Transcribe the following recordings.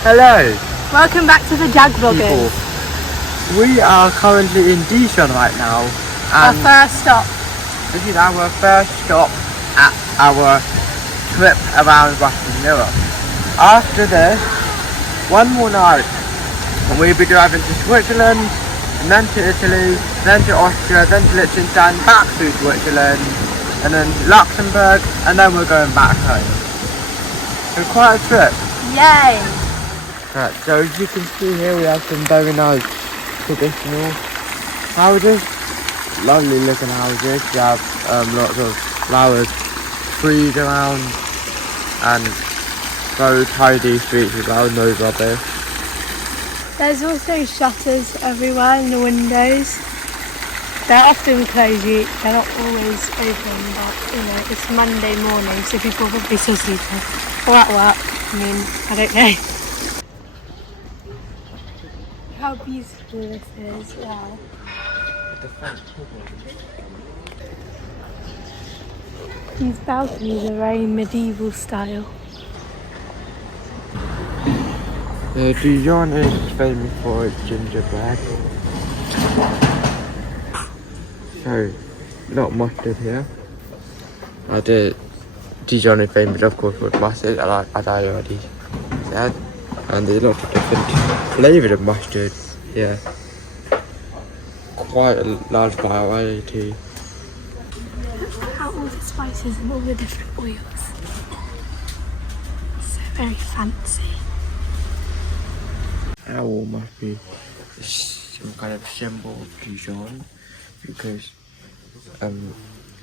Hello, Welcome back to the Jag people. Vloggers. We are currently in Dijon right now, Our and first stop. this is our first stop at our trip around Western Europe. After this, one more night, and we'll be driving to Switzerland, and then to Italy, then to Austria, then to Liechtenstein, back to Switzerland, and then to Luxembourg, and then we're going back home. So quite a trip. Yay! Right, so as you can see here, we have some very nice traditional houses, lovely looking houses. You have lots of flowers, trees around, and very tidy streets as well, no rubbish. There's also shutters everywhere in the windows. They're often closed, they're not always open, but you know, it's Monday morning, so people are probably still sleeping. Or at work, I don't know. How beautiful this is, wow. These balconies are very medieval style. Dijon is famous for its gingerbread. So, not mustard here. Dijon is famous, of course, for mustard, as I already said. And there's lots of different flavours of mustard here. Quite a large variety. Look at all the spices and all the different oils. So very fancy. Owl must be some kind of symbol of Dijon, because in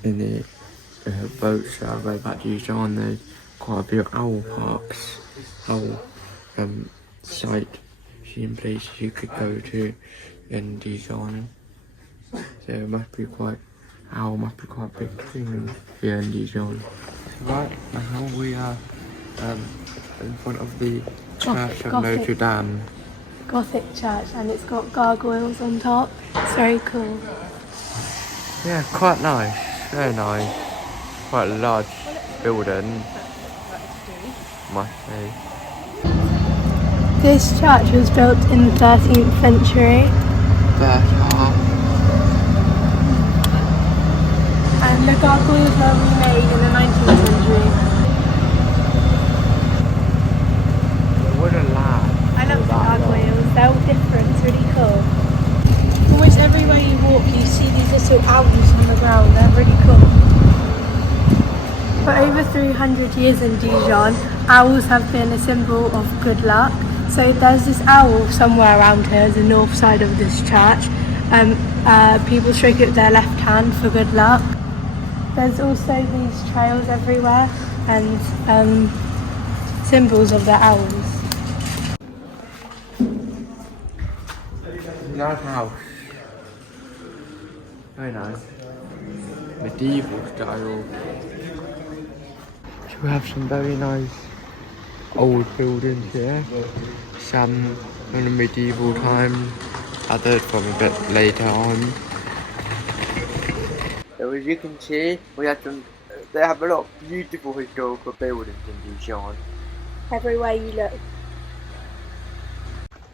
the boats that go back to Dijon, there's quite a few owl parks, owl sightseeing places you could go to in Dijon. So it must be quite a big thing here in Dijon. Right now we are in front of the Church of Notre Dame. Gothic church, and it's got gargoyles on top. It's very cool. Yeah, quite nice, very nice. Quite a large building, must say. This church was built in the 13th century. First half. And the gargoyles were remade in the 19th century. What a lad. I love the gargoyles, they're all different, it's really cool. Almost everywhere you walk you see these little owls on the ground, they're really cool. For over 300 years in Dijon, owls have been a symbol of good luck. So there's this owl somewhere around here, the north side of this church. People stroke it with their left hand for good luck. There's also these trails everywhere and symbols of the owls. Nice house. Very nice. Medieval style. So we have some very nice old buildings here. Some from the medieval time, others from a bit later on. So as you can see, they have a lot of beautiful historical buildings in Dijon. Everywhere you look.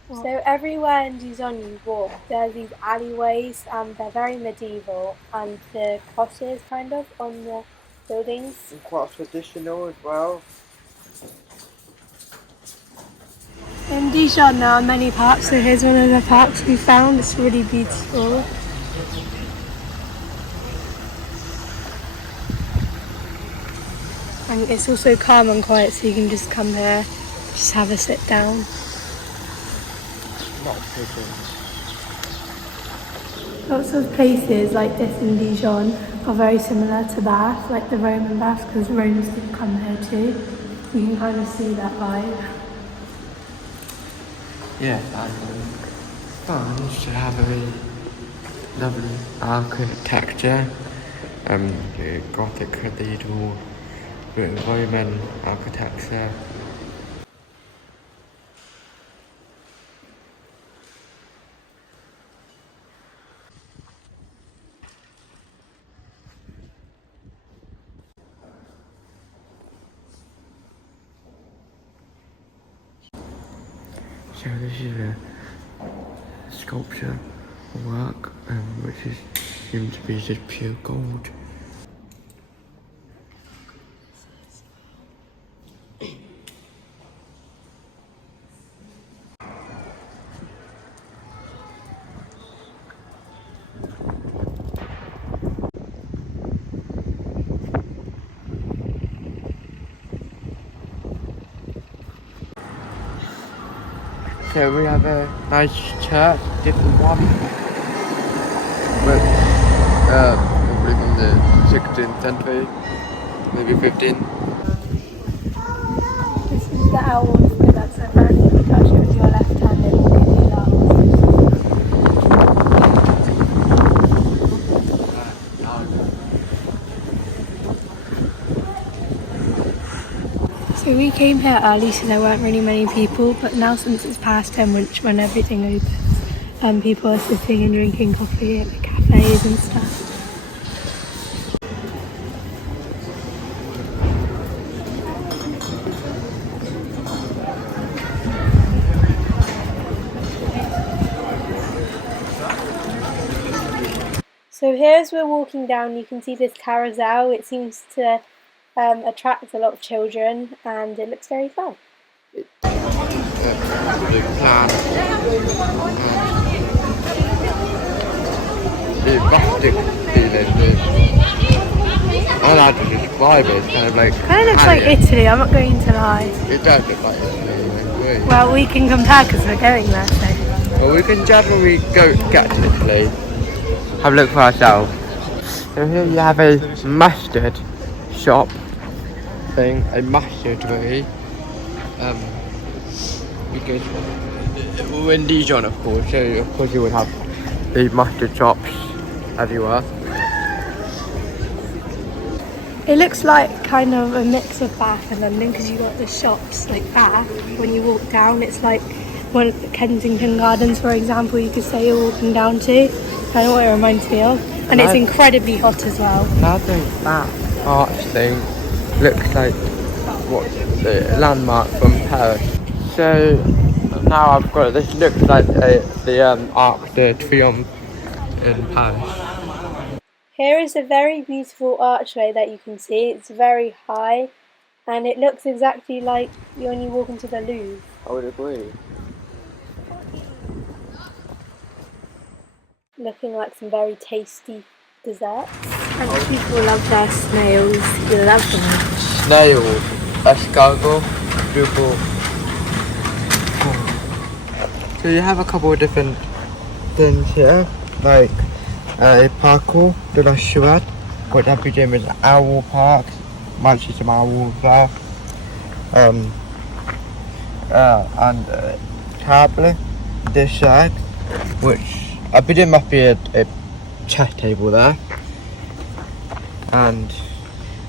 So everywhere in Dijon you walk, there are these alleyways, they're very medieval, and the crosses kind of on the buildings. And quite traditional as well. In Dijon there are many parks, so here's one of the parks we found, it's really beautiful. And it's also calm and quiet, so you can just come here, just have a sit down. Not pigeons. Lots of places like this in Dijon are very similar to Bath, like the Roman baths, because the Romans did come here too. You can kind of see that vibe. Yeah, and fun to have a very lovely architecture. The Gothic cathedral, the Roman architecture. So this is a sculpture work, which is seems to be just pure gold. So we have a nice church, different one. But probably from the 16th century, maybe 15th. This is the owl with good luck. So apparently if you touch it with your left hand, it will give you luck. So we came here early, so there weren't really many people, but now since it's past 10, when everything opens, people are sitting and drinking coffee at the cafes and stuff. So here as we're walking down, you can see this carousel. It seems to attract a lot of children and it looks very fun. The plan, the rustic feeling, all I have to describe it, it's kind of like... Kind of looks like Italy, I'm not going to lie. It does look like Italy. Well, we can compare because we're going there, so... Well, we can judge when we get to Italy. Have a look for ourselves. So here you have a mustard shop thing, a mustard tree. Because we're in Dijon, of course, so of course you would have the mustard shops everywhere. It looks like kind of a mix of Bath and London because you've got the shops like Bath. When you walk down, it's like one of the Kensington Gardens, for example, you could say you're walking down to. Kind of what it reminds me of. And it's incredibly hot as well. I think that arch thing looks like what the landmark from Paris. So now I've got it. This looks like the Arc de Triomphe in Paris. Here is a very beautiful archway that you can see. It's very high and it looks exactly like when you walk into the Louvre. I would agree. Looking like some very tasty desserts. And people love their snails. You love them. Snails, escargot, double. So you have a couple of different things here, like Parcours de la Chouette, got that became an owl park, Manchester Owl as well. And Table de Chac, which I believe must be a chess table there. And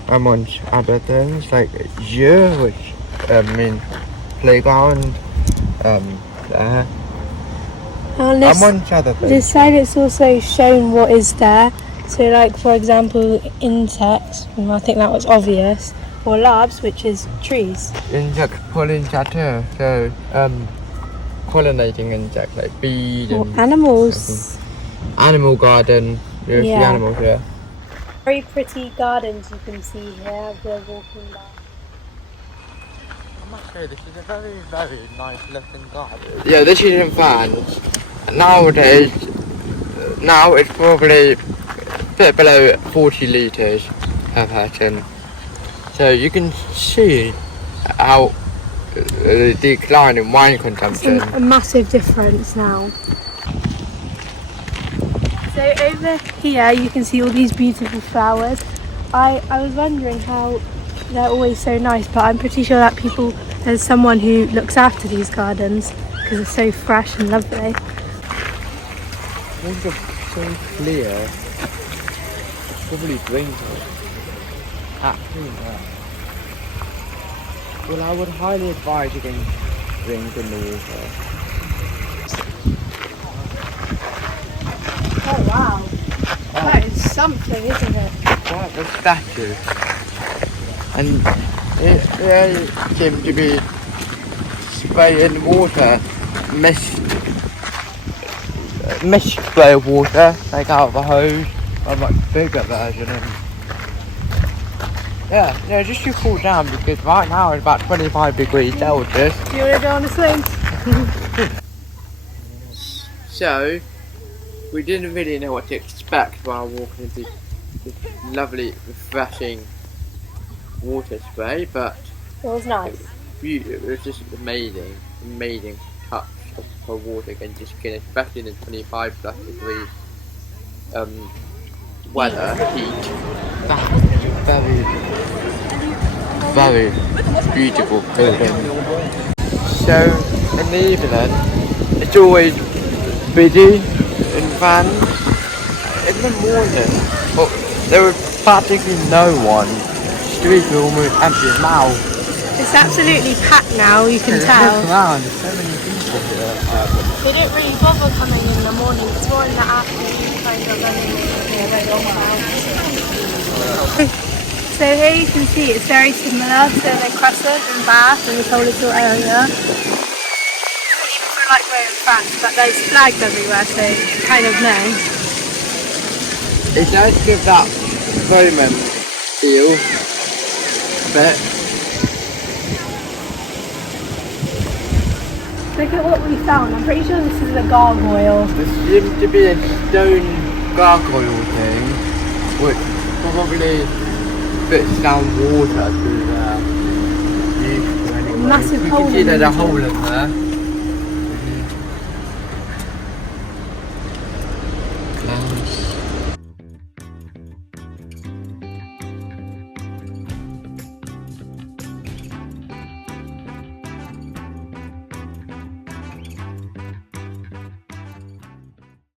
amongst other things like Jeu, which means playground, there. And Amongst other things. this side it's also shown what is there. So like for example insects, I think that was obvious, or labs, which is trees. Insect pollinator, so pollinating insects like bees Or and animals. animal garden, there's the Yeah. animals here. Very pretty gardens you can see here as we're walking by. I must say this is a very, very nice looking garden. Yeah, this is in France. Nowadays, now it's probably a bit below 40 litres per person. So you can see how the decline in wine consumption. It's a massive difference now. So over here you can see all these beautiful flowers. I was wondering how they're always so nice, but I'm pretty sure that there's someone who looks after these gardens because they're so fresh and lovely. Things are so clear. It's probably drinking. Absolutely. Well, I would highly advise against drinking the water. Oh wow, that is something, isn't it? Quite a statue. And they seem to be spraying water mist spray of water, like out of a hose, a much bigger version. And yeah, just to cool down because right now it's about 25 degrees Celsius. Do you want to go on a swing? So, we didn't really know what to expect while walking into this lovely, refreshing water spray, but It was nice. it was just amazing touch of water against your skin, especially in the 25 plus degree weather, heat. That's very beautiful feeling. So in the evening, it's always busy and fun. In the morning, well, there was practically no one. Streets were almost empty as now. It's absolutely packed now, you can tell. Look around, there's so many people here. They don't really bother coming in the morning, it's more in the afternoon kind of So here you can see it's very similar to the Crescent and Bath and this whole little area. Even for like we're in France, but there's flags everywhere, so you kind of know. It does give that Roman feel a bit. Look at what we found. I'm pretty sure this is a gargoyle. There seems to be a stone gargoyle thing, which probably spits down water through there. Massive you hole can see in there's the a middle. hole in there.